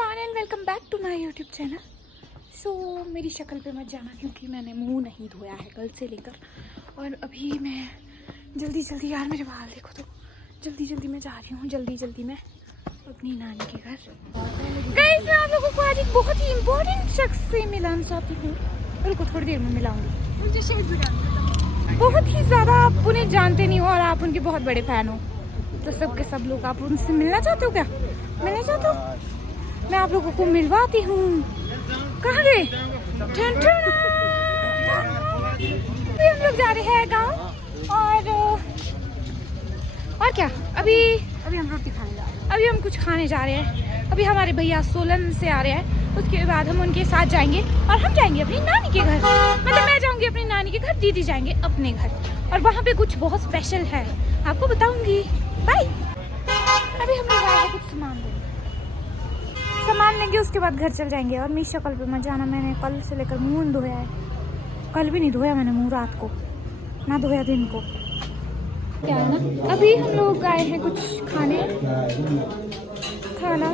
Everyone and welcome back to my YouTube channel. So मेरी शक्ल पे मत जाना क्योंकि मैंने मुंह नहीं धोया है कल से लेकर। और अभी मैं जल्दी यार मेरे बाल देखो तो जल्दी मैं जा रही हूँ जल्दी मैं अपनी नानी के घर। गाइस मैं आप लोगों को आज एक बहुत ही इम्पोर्टेंट शख्स से मिलाना चाहती हूँ। रुको थोड़ी देर में मिलाऊंगी। मुझे शेड भी जानते बहुत ही ज़्यादा, आप उन्हें जानते नहीं हो और आप उनके बहुत बड़े फ़ैन हो, तो सब के सब लोग आप उनसे मिलना चाहते हो क्या? मिलना चाहते हो? मैं आप लोगों को मिलवाती हूँ। कहाँ गए? अभी हम लोग जा रहे हैं गाँव और क्या अभी हम रोटी खाने जा रहे हैं। अभी हम कुछ खाने जा रहे हैं। अभी हमारे भैया सोलन से आ रहे हैं, उसके बाद हम उनके साथ जाएंगे और हम जाएंगे अपनी नानी के घर। मतलब मैं जाऊंगी अपनी नानी के घर, दीदी जाएंगे अपने घर और वहाँ पे कुछ बहुत स्पेशल है, आपको बताऊंगी। बाय। अभी हम लोग आए हैं कुछ सामान लेंगे, उसके बाद घर चल जाएंगे। और मेरी शक्ल पे मत जाना, मैंने कल से लेकर मुँह धोया है। कल भी नहीं धोया मैंने मुँह, रात को ना धोया दिन को। क्या है ना, अभी हम लोग आए हैं कुछ खाना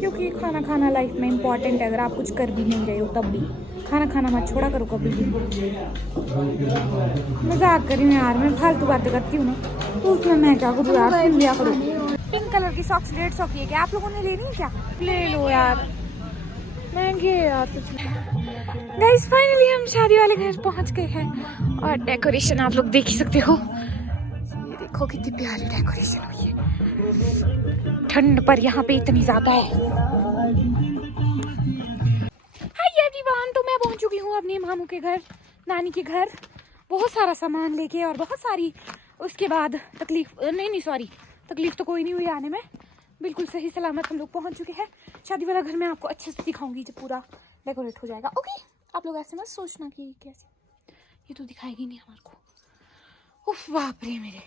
क्योंकि खाना लाइफ में इम्पॉर्टेंट है। अगर आप कुछ कर भी नहीं रहे हो तब भी खाना मत छोड़ा करो कभी भी। मजाक कर रही हूँ यार, मैं फालतू बातें करती हूँ ना, तो उसमें मैं क्या करूँ यार, सुन लिया करो। पिंक कलर की सॉक्स 150 की है, क्या आप लोगों ने लेनी है क्या? ले लो यार, महंगे है यार सच में। गाइस फाइनली हम शादी वाले घर पहुँच गए हैं और डेकोरेशन आप लोग देख ही सकते हो। ये देखो कितनी प्यारी डेकोरेशन हुई है, ठंड पर यहाँ पे इतनी ज्यादा है। हाय एवरीवन, तो मैं पहुंच चुकी हूँ अपने मामू के घर, नानी के घर, बहुत सारा सामान लेके और बहुत सारी उसके बाद तकलीफ तो कोई नहीं हुई आने में, बिल्कुल सही सलामत हम लोग पहुंच चुके हैं। शादी वाला घर मैं आपको अच्छे से दिखाऊंगी जब पूरा डेकोरेट हो जाएगा। ओके, आप लोग ऐसे मत सोचना कि कैसे, ये तो दिखाएगी नहीं हमारे को। उफ बाप रे, मेरे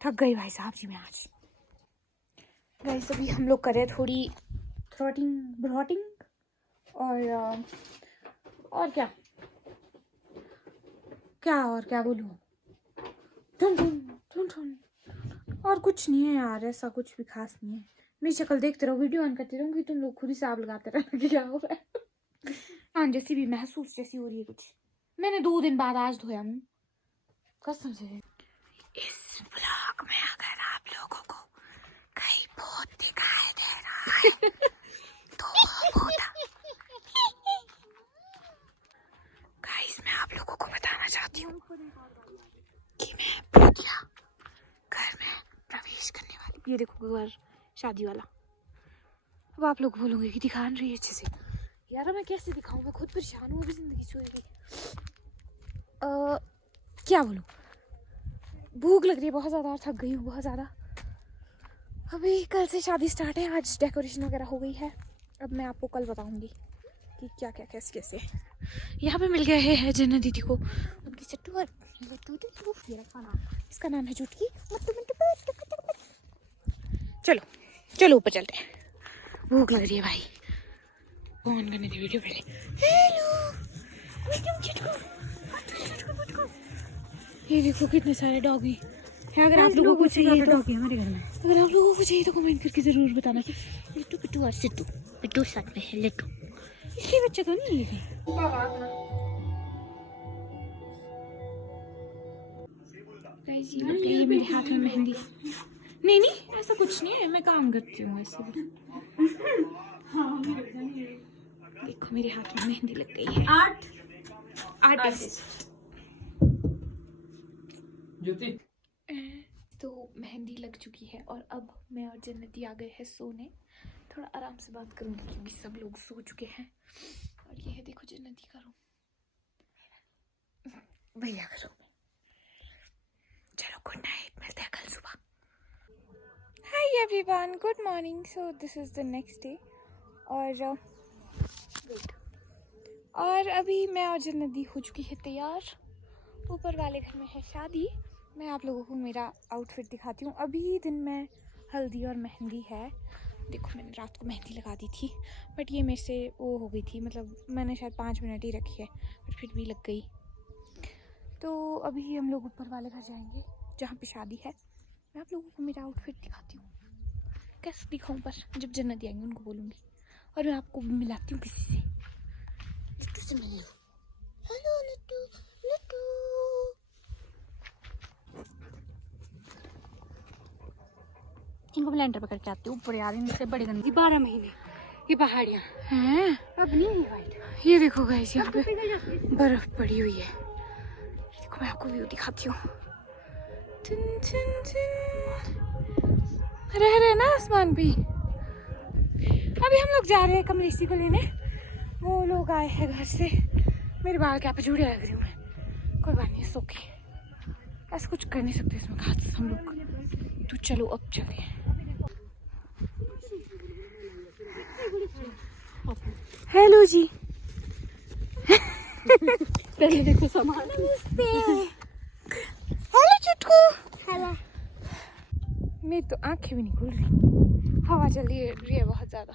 थक गई भाई साहब जी मैं आज। गाइस अभी हम लोग करें थोड़ी थ्रॉटिंग और क्या बोलूं, ठुन और कुछ नहीं है यार, ऐसा कुछ भी खास नहीं है। मेरी शक्ल देखते रहो, वीडियो ऑन करते रहूंगी, तुम लोग खुद ही हिसाब लगाते रहना कि क्या हो रहा है। हाँ जैसी भी महसूस जैसी हो रही है कुछ। मैंने 2 दिन बाद आज धोया मुँह कसम से। इस ब्लॉग में अगर आप लोगों को कहीं भूत दिखाई दे रहा है तो वो भूत। गाइस मैं आप लोगों को बताना चाहती हूँ कि मैं भूतिया घर में प्रवेश करने वाली। ये देखो घर शादी वाला। अब आप लोग बोलोगे कि दिखा रही है अच्छे से, यार मैं कैसे दिखाऊं, मैं खुद परेशान हूँ अभी जिंदगी से। क्या बोलूं, भूख लग रही है बहुत ज़्यादा और थक गई हूँ बहुत ज़्यादा। अभी कल से शादी स्टार्ट है, आज डेकोरेशन वगैरह हो गई है। अब मैं आपको कल बताऊंगी कि क्या कैसे। यहाँ पे मिल गए हैं जन्नत दीदी को उनकी चट्टू और इसका नाम है चुटकी। चलो ऊपर चलते हैं, भूख लग रही है भाई। फोन करने दी वीडियो पहले। ये देखो कितने सारे डॉगी हैं। अगर आप लोगों को चाहिए तो हमारे घर में, अगर आप लोगों को चाहिए तो कमेंट करके जरूर बताना। लिट्टू पिट्टू और सिट्टू, पिट्टू साथ में है लिट्टू, इसके बच्चे तो नहीं है। गाइस ये लग गई मेरे हाथ में मेहंदी। नहीं ऐसा कुछ नहीं है, मैं काम करती हूँ ऐसे। देखो मेरे हाथ में मेहंदी लग गई है। आर्टिस्ट तो मेहंदी लग चुकी है और अब मैं और जन्नती आ गए हैं सोने। थोड़ा आराम से बात करूंगी क्योंकि सब लोग सो चुके हैं। और ये है देखो जन्नती का रूम, भैया का रूम। चलो गुड नाइट, मिलते हैं कल सुबह। Hi everyone, good morning. So this is the next day और अभी मैं और जन्नती हो चुकी है तैयार। ऊपर वाले घर में है शादी। मैं आप लोगों को मेरा आउटफिट दिखाती हूँ। अभी दिन में हल्दी और मेहंदी है। देखो मैंने रात को मेहंदी लगा दी थी बट ये मेरे से वो हो गई थी, मतलब मैंने शायद 5 मिनट ही रखी है बट फिर भी लग गई। तो अभी हम लोग ऊपर वाले घर जाएंगे जहाँ पे शादी है। मैं आप लोगों को मेरा आउटफिट दिखाती हूँ, कैसे दिखाऊँ पर जब जन्नत आएंगे उनको बोलूँगी। और मैं आपको मिलाती हूँ किसी से। लट्टू से मिल लो। हेलो लट्टू, लट्टू। इनको मैं लेंटर पकड़ के आती हूँ ऊपर यार, इनसे बड़ी गंदी। 12 महीने ये पहाड़ियाँ हैं, अब नहीं हुई वाइट। ये देखो गाइस, यहाँ पे बर्फ पड़ी हुई है। देखो मैं आपको व्यू दिखाती हूँ। रह रहे ना आसमान भी। अभी हम लोग जा रहे हैं कमलेशी को लेने। वो लोग आए हैं घर से। मेरे बाल क्या पे जुड़े लग रही हूँ मैं। कोई बात नहीं, सोके ऐसा कुछ कर नहीं सकते इसमें खास हम लोग। तो चलो अब चलते हैं। हेलो जी। पहले देखो सामान। हेलो चुटकू। हेलो। मेरी तो आंखें भी नहीं खुल रही, हवा चल रही है बहुत ज्यादा।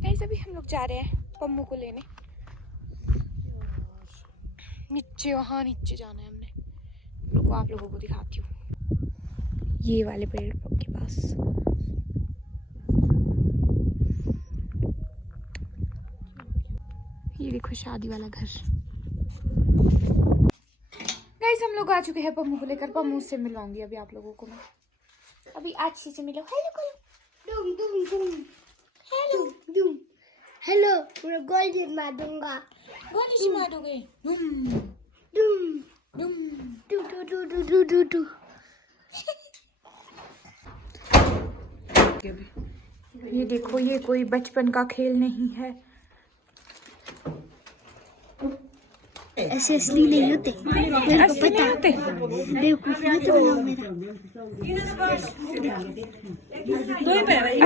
गाइस अभी हम लोग जा रहे हैं पम्मू को लेने। नीचे, वहाँ नीचे जाना है हमने। रुको आप लोगों को दिखाती हूँ, ये वाले पेड़ के पास। ये देखो शादी वाला घर। गाइस हम लोग आ चुके हैं पम्मू को लेकर। पम्मू से मिलवाऊंगी अभी आप लोगों को मैं। अभी अच्छे से मिलो। हेलो करो। दुम दुम दुम। हेलो दुम। हेलो, मैं गोली मार दूंगा। गोली से मार दोगे? दुम दुम दुम दू दू दू दू दू दू दू। ये देखो, ये कोई बचपन का खेल नहीं है। ऐसे असली नहीं होते, मेरे को पता है। बेवकूफ मत बनाओ मेरा।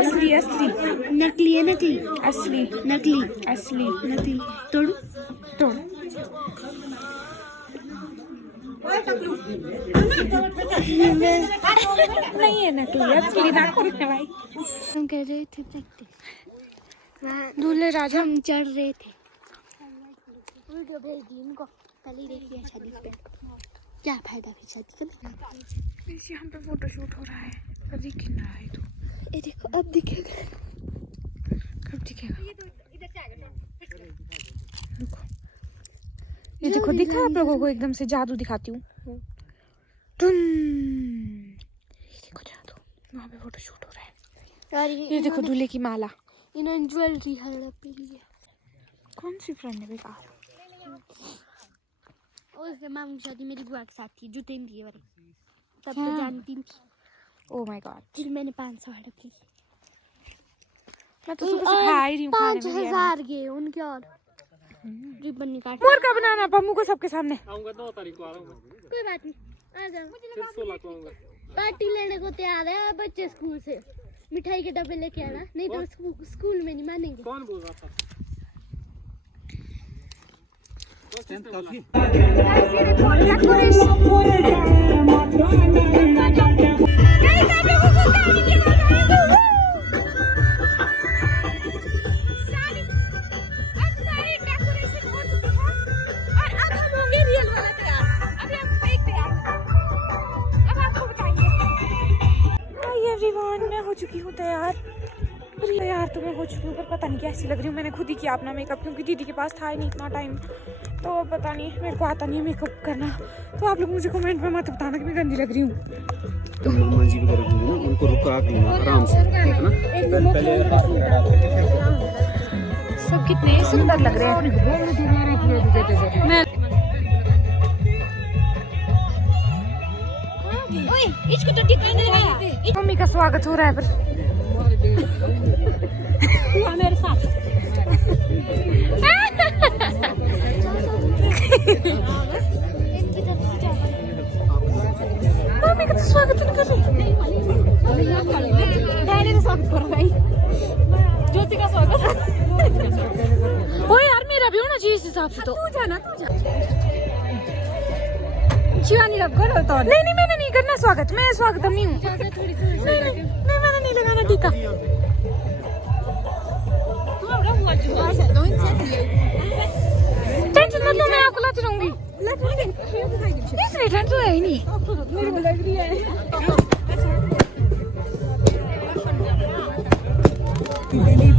असली असली। नकली है, नकली असली नकली असली। नकली। तोड़ो तोड़। नहीं है नकली, असली नाखून है भाई। हम कर रहे थे प्रैक्टिस, दूल्हे राजा। हम चढ़ रहे थे। वीडियो भेज दी इनको, पहले ही देख लिया शादी पे। क्या फायदा फिर शादी का। यहाँ पे फोटोशूट हो रहा है, पर दिख नहीं रहा है। तो ये देखो अब दिखेगा। कब दिखेगा? रुको, ये देखो दिखा आप लोगों को? एकदम से जादू दिखाती हूँ। टुन, ये देखो जादू, वहाँ पे फोटोशूट हो रहा है। ये देखो दूल्हे की माला। इन्होंने ज्वेलरी हड़पी ली है। कौन सी फ्रेंड है बेकार? उसके मामू की शादी मेरी बुआ के साथ थी, जूते नहीं दिए वाले। तब तो जानती थी। Oh my God. फिर मैंने 500 हड़प ली। मैं तो सुबह से खा ही रही हूँ। 5000 गए उनके। और रिबन निकाल। मोर का बनाना पम्मू को सबके सामने। आऊंगा 2 तारीख को आ रहा हूँ। कोई बात नहीं, आ जाओ। फिर 16 को आऊंगा। पार्टी लेने को तैयार है बच्चे स्कूल से। मिठाई के डब्बे लेके आना, नहीं तो स्कूल में नहीं मानेंगे। कौन बोल रहा था? काफी मैं हो चुकी हूँ तैयार। यार तो मैं हो चुकी हूँ, पर पता नहीं कैसी लग रही हूँ। मैंने खुद ही किया अपना मेकअप, क्योंकि दीदी के पास था ही नहीं इतना टाइम। तो पता नहीं, मेरे को आता नहीं है मेकअप करना। तो आप लोग मुझे कमेंट में मत बताना कि मैं गंदी लग रही हूँ। तो मामा जी वगैरह होंगे ना, उनको रुका लेना आराम से, है ना? सब कितने सुंदर लग रहे हैं। मैं इसको तो टिकाने लगा। मम्मी का स्वागत हो रहा है, पर मेरे साथ मम्मी का तो स्वागत नहीं कर रही। डैडी का स्वागत कर रही। ज्योति का स्वागत। ओ यार मेरा भी होना चाहिए इस हिसाब से। तो तू जाना, तू जा। शिवानी रब करो तो। नहीं मैंने नहीं करना स्वागत, मैं स्वागतम नहीं हूँ। नहीं मैंने नहीं लगाना टीका। टेंशन मत लो, मैं आपको लाती रहूंगी। इसलिए टेंशन तो है ही नहीं। मेरे को लग रही है।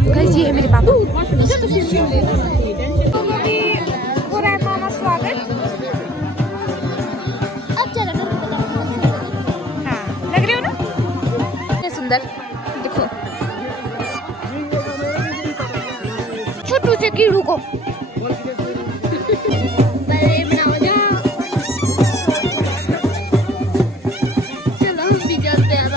गाइस ये है मेरे पापा। तो अभी हो रहा है मामा स्वागत। अब चलो हाँ लग रहे हो ना ये सुंदर, देखो छोटू से कीड़ू को चलो हम भी चलते हैं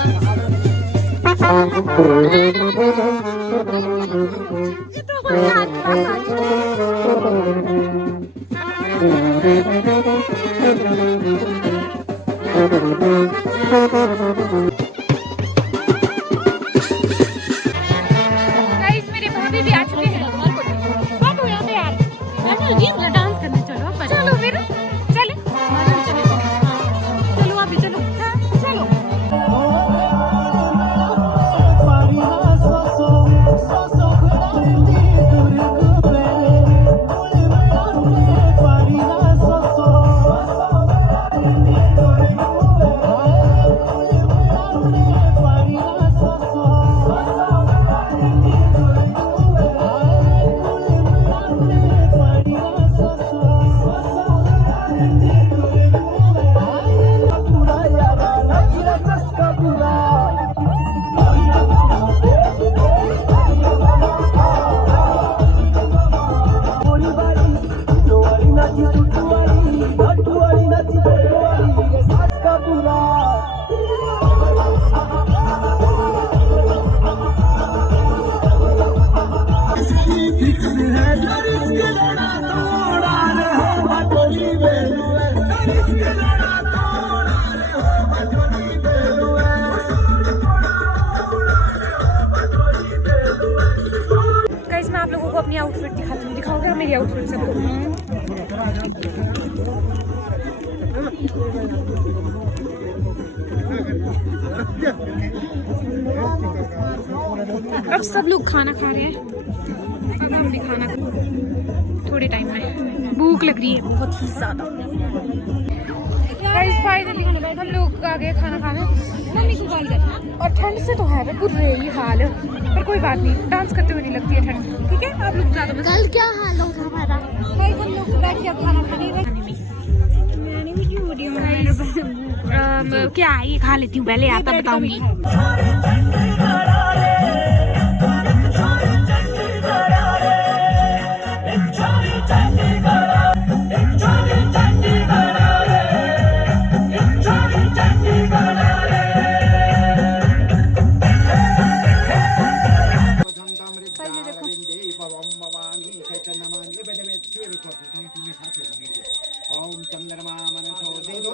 गाइस मेरे भाभी भी आ चुके हैं। बात हो यहाँ पे यार, डांस करने चलो। चलो फिर चले, चलो अभी चलो। हाँ चलो। गाइस मैं आप लोगों को अपनी आउटफिट दिखाती हूँ। दिखाओगे मेरी आउटफिट सबको? अब सब लोग खाना खा रहे हैं, अब हम भी खाना थोड़े टाइम में। भूख लग रही है बहुत ही ज्यादा। गाइस फाइनली हम लोग आ गए खाना खाने। मम्मी को कॉल कर। और ठंड से तो है पूरे ये हाल, पर कोई बात नहीं, डांस करते हुए नहीं लगती है ठंड। ठीक है आप लोग ज्यादा मस्त। कल क्या हाल होगा हमारा? गाइस हम लोग बैठ के अब खाना खाने क्या ये खा लेती हूँ पहले, आता बताऊंगी। ओम चंद्रमा मनसो दे दो